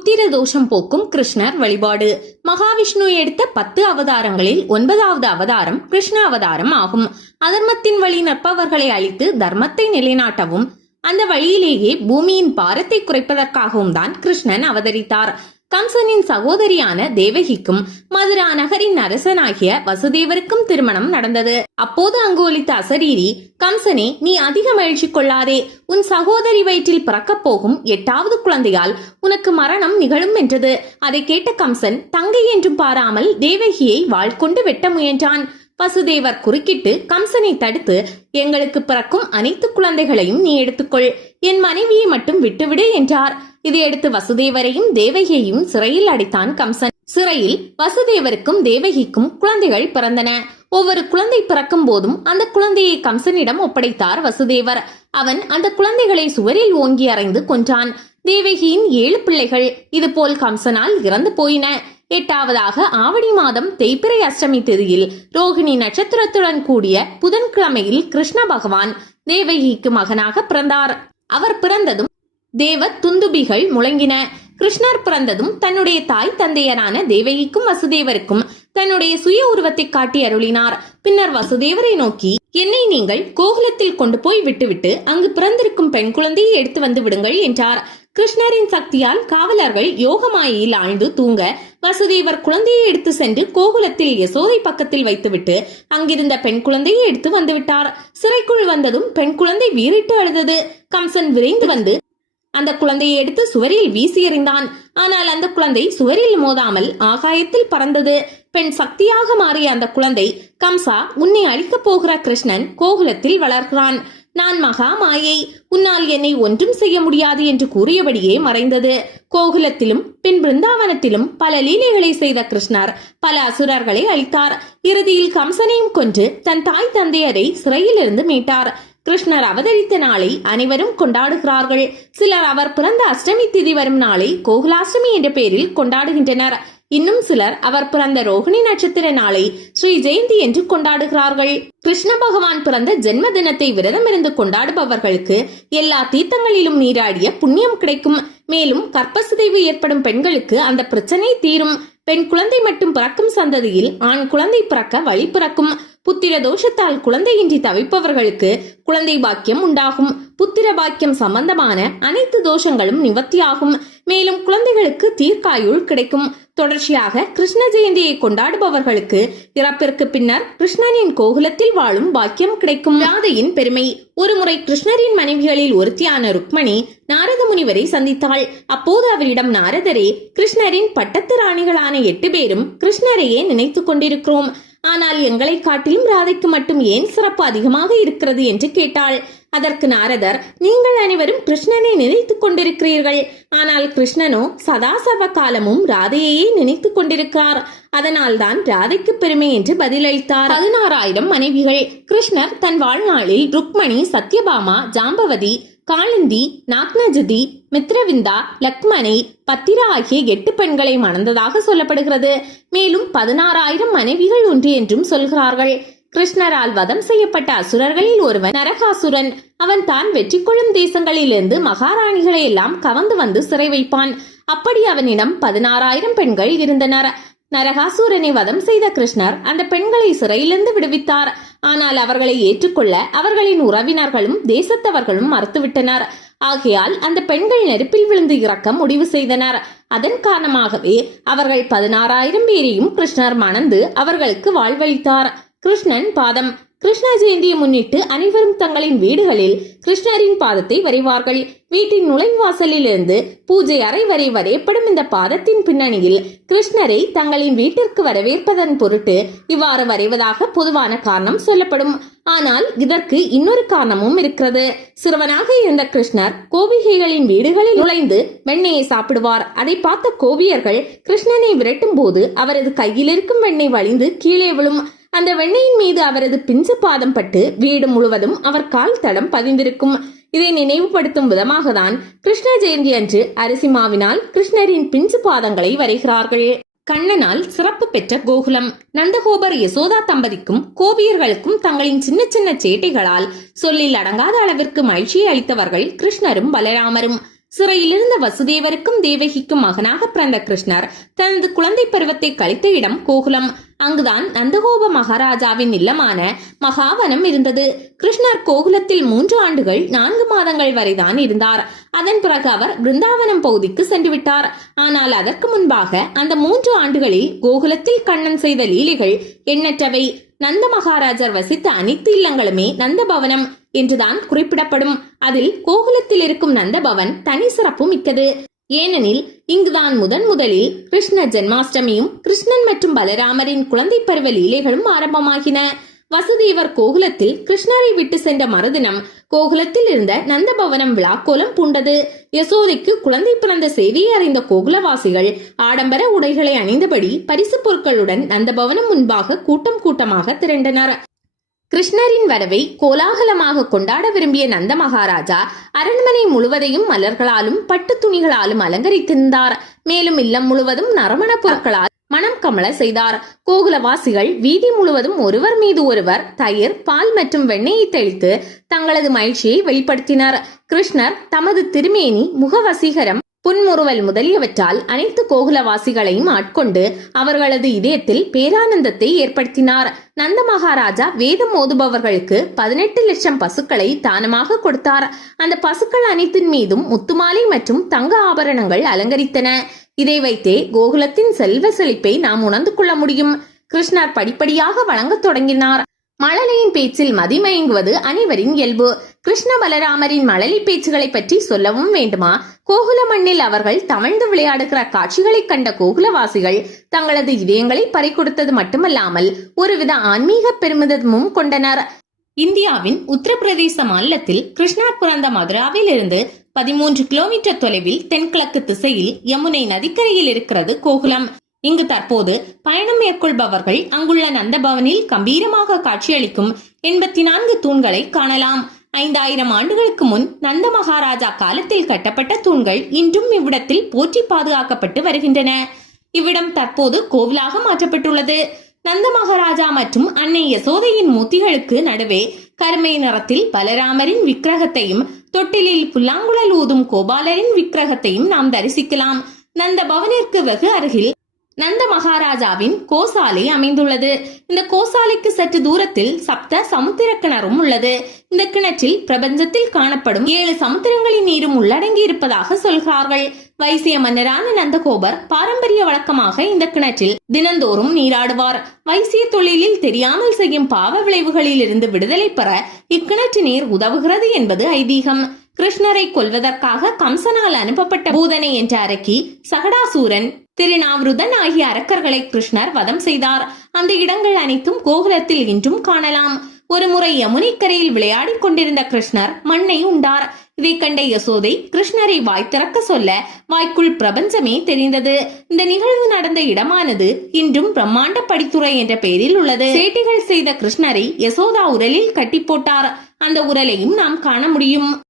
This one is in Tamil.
புத்திர தோஷம் போக்கும் கிருஷ்ணர் வழிபாடு. மகாவிஷ்ணு எடுத்த 10 அவதாரங்களில் 9வது அவதாரம் கிருஷ்ண அவதாரம் ஆகும். அதர்மத்தின் வழி நற்பவர்களை அழித்து தர்மத்தை நிலைநாட்டவும் அந்த வழியிலேயே பூமியின் பாரத்தை குறைப்பதற்காகவும் தான் கிருஷ்ணன் அவதரித்தார். கம்சனின் சகோதரியான தேவகிக்கும் மதுரா நகரின் அரசனாகிய வசுதேவருக்கும் திருமணம் நடந்தது. அப்போது அங்கு ஒலித்த அசரீரி, கம்சனே, நீ அதிக மகிழ்ச்சி கொள்ளாதே. உன் சகோதரி வயிற்றில் பிறக்கப் போகும் 8வது குழந்தையால் உனக்கு மரணம் நிகழும் என்றது. அதை கேட்ட கம்சன் தங்கை என்றும் பாராமல் தேவகியை வாள் கொண்டு வெட்ட முயன்றான். வசுதேவர் குறுக்கிட்டு கம்சனை தடுத்து, எங்களுக்கு பிறக்கும் அனைத்து குழந்தைகளையும் நீ எடுத்துக்கொள், என் மனைவியை மட்டும் விட்டுவிடு என்றார். இதையடுத்து வசுதேவரையும் தேவகியையும் சிறையில் அடைத்தான் கம்சன். சிறையில் வசுதேவருக்கும் தேவகிக்கும் குழந்தைகள் பிறந்தன. ஒவ்வொரு குழந்தை பிறக்கும் போதும் அந்த குழந்தையை கம்சனிடம் ஒப்படைத்தார் வசுதேவர். அவன் அந்த குழந்தைகளை சுவரில் ஓங்கி அறைந்து கொன்றான். தேவகியின் 7 பிள்ளைகள் இதுபோல் கம்சனால் இறந்து போயின. 8வதாக ஆவணி மாதம் தேய்பிறை அஷ்டமி திதியில் ரோகிணி நட்சத்திரத்துடன் கூடிய புதன்கிழமையில் கிருஷ்ண பகவான் தேவகிக்கு மகனாக பிறந்தார். அவர் பிறந்ததும் தேவ துந்துபிகள் முழங்கின. கிருஷ்ணர் பிறந்ததும் தன்னுடைய தாய் தந்தையரான தேவகிக்கும் வசுதேவருக்கும் தன்னுடைய சுய உருவத்தை காட்டி அருளினார். பின்னர் வசுதேவரை நோக்கி, என்னை நீங்கள் கோகுலத்தில் கொண்டு போய் விட்டுவிட்டு அங்கு பிறந்திருக்கும் பெண் குழந்தையை எடுத்து வந்து விடுங்கள் என்றார். கிருஷ்ணரின் சக்தியால் காவலர்கள் யோகமாயில் ஆழ்ந்து தூங்க வசுதேவர் குழந்தையை எடுத்து சென்று கோகுலத்தில் யசோதை பக்கத்தில் வைத்துவிட்டு அங்கிருந்த பெண் குழந்தையை எடுத்து வந்துவிட்டார். சிறைக்குள் வந்ததும் பெண் குழந்தை வீறிட்டு அழுதது. கம்சன் விரைந்து வந்து அந்த குழந்தையை எடுத்து சுவரில் வீசி எறிந்தான். ஆனால் அந்த குழந்தை சுவரில் மோதாமல் ஆகாயத்தில் பறந்தது. பெண் சக்தியாக மாறிய அந்த குழந்தை, கம்சா, உன்னை அழிக்கப் போகிற கிருஷ்ணன் கோகுலத்தில் வளர்கிறான். நான் மகா மாயை, உன்னால் என்னை ஒன்றும் செய்ய முடியாது என்று கூறியபடியே மறைந்தது. கோகுலத்திலும் பின் பிருந்தாவனத்திலும் பல லீலைகளை செய்த கிருஷ்ணர் பல அசுரர்களை அழித்தார். இறுதியில் கம்சனையும் கொன்று தன் தாய் தந்தையரை சிறையிலிருந்து மீட்டார். கிருஷ்ணர் அவதரித்த நாளை அனைவரும் கொண்டாடுகிறார்கள். சிலர் அவர் பிறந்த அஷ்டமி திதி வரும் நாளை கோகுலாஷ்டமி என்ற பெயரில் கொண்டாடுகின்றனர். இன்னும் சிலர் அவர் பிறந்த ரோகிணி நட்சத்திர நாளை ஸ்ரீ ஜெயந்தி என்று கொண்டாடுகிறார்கள். கிருஷ்ண பகவான் பிறந்த ஜென்ம தினத்தை விரதம் இருந்து கொண்டாடுபவர்களுக்கு எல்லா தீர்த்தங்களிலும் நீராடிய புண்ணியம் கிடைக்கும். மேலும் கர்ப்பசிதைவு ஏற்படும் பெண்களுக்கு அந்த பிரச்சனை தீரும். பெண் குழந்தை மட்டும் பிறக்கும் சந்ததியில் ஆண் குழந்தை பிறக்க வழி பிறக்கும். புத்திர தோஷத்தால் குழந்தையின்றி தவிப்பவர்களுக்கு குழந்தை பாக்கியம் உண்டாகும். புத்திர பாக்கியம் சம்பந்தமான அனைத்து தோஷங்களும் நிவர்த்தியாகும். மேலும் குழந்தைகளுக்கு தீர்க்காயுள் கிடைக்கும். தொடர்ச்சியாக கிருஷ்ண ஜெயந்தியை கொண்டாடுபவர்களுக்கு இறப்பிற்கு பின்னர் கிருஷ்ணனின் கோகுலத்தில் வாழும் பாக்கியம் கிடைக்கும். ராதையின் பெருமை. ஒருமுறை கிருஷ்ணரின் மனைவிகளில் ஒருத்தியான ருக்மணி நாரத முனிவரை சந்தித்தாள். அப்போது அவரிடம் நாரதரே, கிருஷ்ணரின் பட்டத்து ராணிகளான 8 பேரும் கிருஷ்ணரையே நினைத்துக் கொண்டிருக்கிறோம். ஆனால் எங்களை காட்டிலும் ராதைக்கு மட்டும் ஏன் சிறப்பு அதிகமாக இருக்கிறது என்று கேட்டாள். அதற்கு நாரதர், நீங்கள் அனைவரும் கிருஷ்ணனை நினைத்துக் கொண்டிருக்கிறீர்கள். ஆனால் கிருஷ்ணனோ சதா சர்வ காலமும் ராதையையே நினைத்துக் கொண்டிருக்கிறார். அதனால்தான் ராதைக்கு பெருமை என்று பதிலளித்தார். 16,000 மனைவிகள். கிருஷ்ணர் தன் வாழ்நாளில் ருக்மணி, சத்யபாமா, ஜாம்பவதி, காளிந்தி, நாக்னஜதி, மித்ரவிந்தா, லக்மனை, பத்திரா ஆகிய 8 பெண்களை மணந்ததாக சொல்லப்படுகிறது. மேலும் 16,000 மனைவிகள் உண்டு என்றும் சொல்கிறார்கள். கிருஷ்ணரால் வதம் செய்யப்பட்ட அசுரர்களில் ஒருவன் நரகாசுரன். அவன் தான் வெற்றி கொள்ளும் தேசங்களிலிருந்து மகாராணிகளை எல்லாம் கவர்ந்து வந்து சிறை வைப்பான். அப்படி அவனிடம் 16,000 பெண்கள் இருந்தனர். நரகாசூரனை வதம் செய்த கிருஷ்ணர் அந்த பெண்களை சிறையிலிருந்து விடுவித்தார். ஆனால் அவர்களை ஏற்றுக்கொள்ள அவர்களின் உறவினர்களும் தேசத்தவர்களும் மறுத்துவிட்டனர். ஆகையால் அந்த பெண்கள் நெருப்பில் விழுந்து இறக்க முடிவு செய்தனர். அதன் காரணமாகவே அவர்கள் 16,000 பேரையும் கிருஷ்ணர் மணந்து அவர்களுக்கு வாழ்வளித்தார். கிருஷ்ணன் பாதம். கிருஷ்ண ஜெயந்தியை முன்னிட்டு அனைவரும் தங்களின் வீடுகளில் கிருஷ்ணரின் பாதத்தை வரைவார்கள். வீட்டின் நுழைவாசலில் இருந்து பூஜை அறை வரை வரையப்படும் இந்த பாதத்தின் பின்னணியில் கிருஷ்ணரை தங்களின் வீட்டிற்கு வரவேற்பதன் பொருட்டு இவ்வாறு வரைவதாக பொதுவான காரணம் சொல்லப்படும். ஆனால் இதற்கு இன்னொரு காரணமும் இருக்கிறது. சிறுவனாக இருந்த கிருஷ்ணர் கோபிகைகளின் வீடுகளில் நுழைந்து வெண்ணெயை சாப்பிடுவார். அதை பார்த்த கோபியர்கள் கிருஷ்ணனை விரட்டும் போது அவரது கையில் இருக்கும் வெண்ணெய் வழிந்து கீழே விழும். அந்த வெண்ணெயின் மீது அவரது பிஞ்சு பாதம் பட்டு வீடு முழுவதும் அவர் கால் தடம் பதிந்திருக்கும். இதை நினைவுபடுத்தும் விதமாக தான் கிருஷ்ண ஜெயந்தி அன்று அரிசி மாவினால் கிருஷ்ணரின் பிஞ்சு பாதங்களை வரைகிறார்கள். கண்ணனால் சிறப்பு பெற்ற கோகுலம். நந்தகோபர் யசோதா தம்பதிக்கும் கோபியர்களுக்கும் தங்களின் சின்ன சின்ன சேட்டைகளால் சொல்லில் அடங்காத அளவிற்கு மகிழ்ச்சியை அளித்தவர்கள் கிருஷ்ணரும் பலராமரும். சிறையிலிருந்த வசுதேவருக்கும் தேவகிக்கும் மகனாக பிறந்த கிருஷ்ணர் தனது குழந்தை பருவத்தை கழித்த இடம் கோகுலம். அங்குதான் நந்தகோப மகாராஜாவின் இல்லமான மகாவனம் இருந்தது. கிருஷ்ணர் கோகுலத்தில் 3 ஆண்டுகள் 4 மாதங்கள் வரைதான் இருந்தார். அதன் பிறகு அவர் பிருந்தாவனம் பகுதிக்கு சென்று விட்டார். ஆனால் அதற்கு முன்பாக அந்த 3 ஆண்டுகளில் கோகுலத்தில் கண்ணன் செய்த லீலைகள் எண்ணற்றவை. நந்த மகாராஜர் வசித்த அனைத்து இல்லங்களுமே நந்தபவனம் என்றுதான் குறிப்பிடப்படும். அதில் கோகுலத்தில் இருக்கும் நந்தபவன் தனி சிறப்பு மிக்கது. ஏனெனில் இங்குதான் முதலில் கிருஷ்ண ஜென்மாஷ்டமியும் கிருஷ்ணன் மற்றும் பலராமரின் குழந்தை பருவ லீலைகளும் ஆரம்பமாகின. வசுதேவர் கோகுலத்தில் கிருஷ்ணரை விட்டு சென்ற மறுதினம் கோகுலத்தில் இருந்த நந்தபவனம் விழாக்கோலம் பூண்டது. யசோதைக்கு குழந்தை பிறந்த செய்தியை அறிந்த கோகுலவாசிகள் ஆடம்பர உடைகளை அணிந்தபடி பரிசு பொருட்களுடன் நந்தபவனம் முன்பாக கூட்டமாக திரண்டனர். கிருஷ்ணரின் வரவை கோலாகலமாக கொண்டாட விரும்பிய நந்த மகாராஜா அரண்மனை முழுவதையும் மலர்களாலும் பட்டு துணிகளாலும் அலங்கரித்திருந்தார். மேலும் இல்லம் முழுவதும் நறுமண பொருட்களால் மனம் கமல செய்தார். கோகுலவாசிகள் வீதி முழுவதும் ஒருவர் மீது ஒருவர் தயிர், பால் மற்றும் வெண்ணெயை தெளித்து தங்களது மகிழ்ச்சியை வெளிப்படுத்தினர். கிருஷ்ணர் தமது திருமேனி, முகவசீகரம், புன்முறுவல் முதலியவற்றால் அனைத்து கோகுலவாசிகளையும் ஆட்கொண்டு அவர்களது இதயத்தில் பேரானந்தத்தை ஏற்படுத்தினார். நந்த மகாராஜா வேதம் ஓதுபவர்களுக்கு 18 லட்சம் பசுக்களை தானமாக கொடுத்தார். அந்த பசுக்கள் அனைத்தின் மீதும் முத்துமாலை மற்றும் தங்க ஆபரணங்கள் அலங்கரித்தன. இதை வைத்தே கோகுலத்தின் செல்வ செழிப்பை நாம் உணர்ந்து கொள்ள முடியும். கிருஷ்ணர் படிப்படியாக வழங்கத் தொடங்கினார். மழலையின் பேச்சில் மதிமயங்குவது அனைவரின் இயல்பு. கிருஷ்ண பலராமரின் மழலை பேச்சுகளை பற்றி சொல்லவும் வேண்டுமா? கோகுல மண்ணில் அவர்கள் தவழ்ந்து விளையாடுகிற காட்சிகளை கண்ட கோகுலவாசிகள் தங்களது இதயங்களை பறிகொடுத்தது மட்டுமல்லாமல் ஒருவித ஆன்மீக பெருமிதமும் கொண்டனர். இந்தியாவின் உத்தரப்பிரதேச மாநிலத்தில் கிருஷ்ணர் பிறந்த மதுராவில் இருந்து 13 கிலோமீட்டர் தொலைவில் தென்கிழக்கு திசையில் யமுனை நதிக்கரையில் இருக்கிறது கோகுலம். இங்கு தற்போது பயணம் மேற்கொள்பவர்கள் அங்குள்ள நந்தபவனில் கம்பீரமாக காட்சியளிக்கும் 84 தூண்களை காணலாம். 5000 ஆண்டுகளுக்கு முன் நந்த மகாராஜா காலத்தில் கட்டப்பட்ட தூண்கள் இன்றும் இவ்விடத்தில் போற்றி பாதுகாக்கப்பட்டு வருகின்றன. இவ்விடம் தற்போது கோவிலாக மாற்றப்பட்டுள்ளது. நந்த மகாராஜா மற்றும் அன்னை யசோதையின் மூர்த்திகளுக்கு நடுவே கருமை நிறத்தில் பலராமரின் விக்கிரகத்தையும் தொட்டிலில் புல்லாங்குழல் ஊதும் கோபாலரின் விக்கிரகத்தையும் நாம் தரிசிக்கலாம். நந்த பவனிற்கு வெகு அருகில் நந்த மகாராஜாவின் கோசாலை அமைந்துள்ளது. இந்த கோசாலைக்கு சற்று தூரத்தில் சப்த சமுத்திர கிணறும் உள்ளது. இந்த கிணற்றில் பிரபஞ்சத்தில் காணப்படும் 7 சமுத்திரங்களின் நீரும் உள்ளடங்கி இருப்பதாக சொல்கிறார்கள். வைசிய மன்னரான நந்தகோபர் பாரம்பரிய வழக்கமாக இந்த கிணற்றில் தினந்தோறும் நீராடுவார். வைசிய தொழிலில் தெரியாமல் செய்யும் பாவ விளைவுகளில் இருந்து விடுதலை பெற இக்கிணற்று நீர் உதவுகிறது என்பது ஐதீகம். கிருஷ்ணரை கொல்வதற்காக கம்சனால் அனுப்பப்பட்ட பூதனை என்ற அரக்கி, சகடாசூரன், திருநாவிருதன் ஆகிய அரக்கர்களை கிருஷ்ணர் வதம் செய்தார். அந்த இடங்கள் அனைத்தும் கோகுலத்தில் இன்றும் காணலாம். ஒருமுறை யமுனைக்கரையில் விளையாடிக் கொண்டிருந்த கிருஷ்ணர் மண்ணை உண்டார். இதை கண்ட யசோதை கிருஷ்ணரை வாய் திறக்க சொல்ல வாய்க்குள் பிரபஞ்சமே தெரிந்தது. இந்த நிகழ்வு நடந்த இடமானது இன்றும் பிரம்மாண்ட படித்துறை என்ற பெயரில் உள்ளது. சேட்டைகள் செய்த கிருஷ்ணரை யசோதா உரலில் கட்டி போட்டார். அந்த உரலையும் நாம் காண முடியும்.